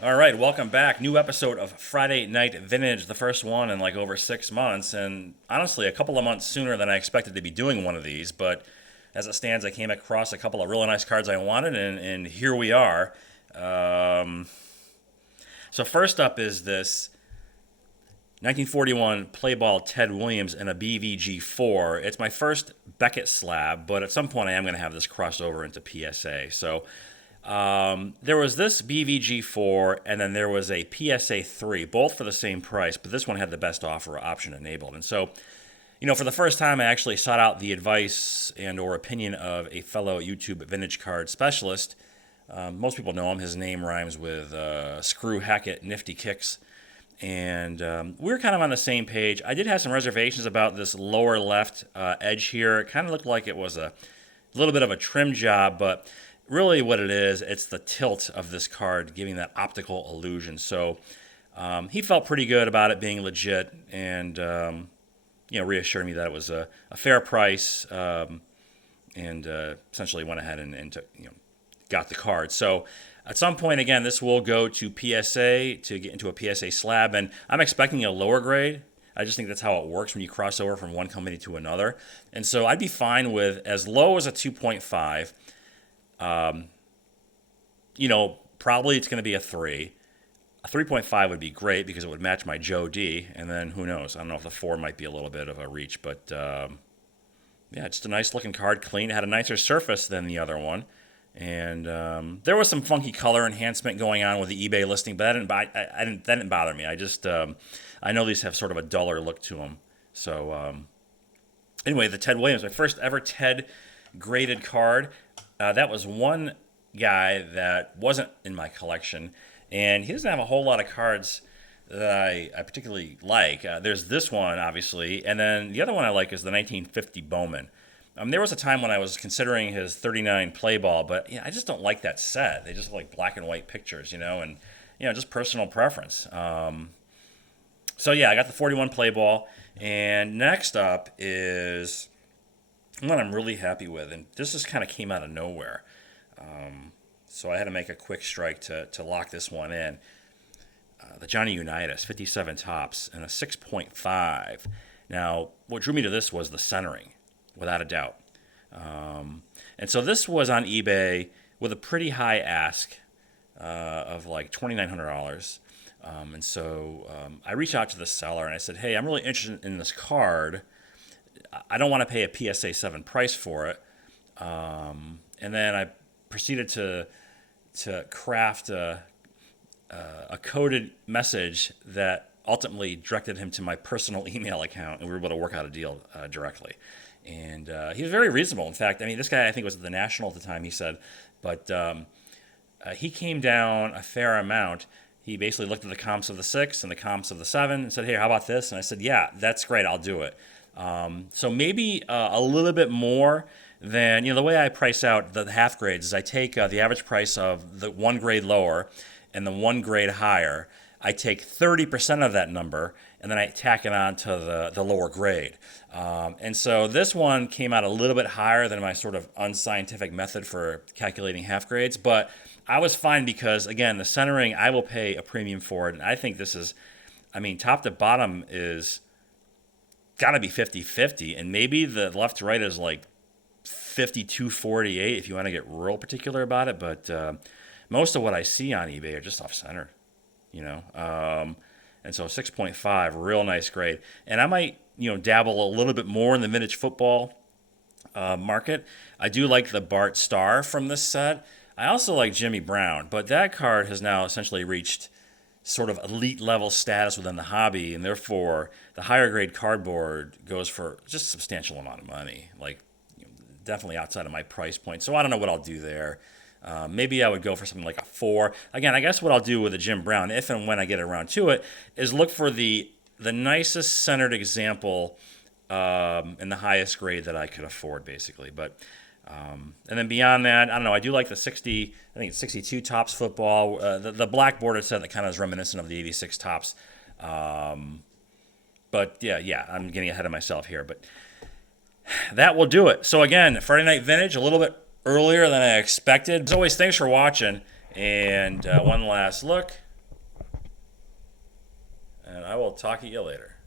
All right, welcome back. New episode of Friday Night Vintage, the first one in like over 6 months, and honestly, a couple of months sooner than I expected to be doing one of these. But as it stands, I came across a couple of really nice cards I wanted, and here we are. Um, so first up is this 1941 play ball Ted Williams in a BVG4. It's my first Beckett slab, but at some point I am going to have this crossed over into PSA. So there was this BVG4, and then there was a PSA 3, both for the same price, but this one had the best offer option enabled. And so, for the first time, I actually sought out the advice and or opinion of a fellow YouTube vintage card specialist. Most people know him. His name rhymes with Screw Hackett Nifty Kicks. And we were kind of on the same page. I did have some reservations about this lower left edge here. It kind of looked like it was a little bit of a trim job, but really what it is, it's the tilt of this card giving that optical illusion. So he felt pretty good about it being legit and, reassured me that it was a fair price and essentially went ahead and took, got the card. So at some point, again, this will go to PSA to get into a PSA slab, and I'm expecting a lower grade. I just think that's how it works when you cross over from one company to another. And so I'd be fine with as low as a 2.5. Probably it's going to be a 3. A 3.5 would be great because it would match my Joe D, and then who knows? I don't know if the 4 might be a little bit of a reach, but just a nice looking card, clean. It had a nicer surface than the other one. And there was some funky color enhancement going on with the eBay listing, but that didn't bother me. I know these have sort of a duller look to them. So anyway, the Ted Williams, my first ever Ted graded card. That was one guy that wasn't in my collection, and he doesn't have a whole lot of cards that I particularly like. There's this one, obviously, and then the other one I like is the 1950 Bowman. There was a time when I was considering his 39 play ball, but I just don't like that set. They just look like black and white pictures, and just personal preference. I got the 41 play ball, and next up is one I'm really happy with, and this just kind of came out of nowhere. So I had to make a quick strike to lock this one in. The Johnny Unitas, 57 tops, and a 6.5. Now, what drew me to this was the centering, without a doubt. And so this was on eBay with a pretty high ask of like $2,900. I reached out to the seller and I said, hey, I'm really interested in this card. I don't want to pay a PSA 7 price for it. And then I proceeded to craft a coded message that ultimately directed him to my personal email account, and we were able to work out a deal directly. And he was very reasonable. In fact, this guy I think was at the National at the time, he said, but he came down a fair amount. He basically looked at the comps of the 6 and the comps of the 7 and said, hey, how about this? And I said, yeah, that's great, I'll do it. So maybe a little bit more than, the way I price out the half grades is I take the average price of the one grade lower and the one grade higher. I take 30% of that number and then I tack it on to the lower grade. And so this one came out a little bit higher than my sort of unscientific method for calculating half grades, but I was fine because, again, the centering, I will pay a premium for it. And I think this is, top to bottom is got to be 50-50, and maybe the left to right is like 52-48 if you want to get real particular about it, but most of what I see on eBay are just off-center, and so 6.5, real nice grade. And I might, dabble a little bit more in the vintage football market. I do like the Bart Starr from this set. I also like Jimmy Brown, but that card has now essentially reached sort of elite level status within the hobby, and therefore the higher grade cardboard goes for just a substantial amount of money, like definitely outside of my price point. So I don't know what I'll do there. Maybe I would go for something like a 4. Again, I guess what I'll do with a Jim Brown, if and when I get around to it, is look for the nicest centered example in the highest grade that I could afford, basically. But and then beyond that, I don't know. I do like the 60. I think it's 62 tops football. The black bordered set that kind of is reminiscent of the 86 tops. But yeah, I'm getting ahead of myself here. But that will do it. So again, Friday Night Vintage, a little bit earlier than I expected. As always, thanks for watching. And one last look. I will talk to you later.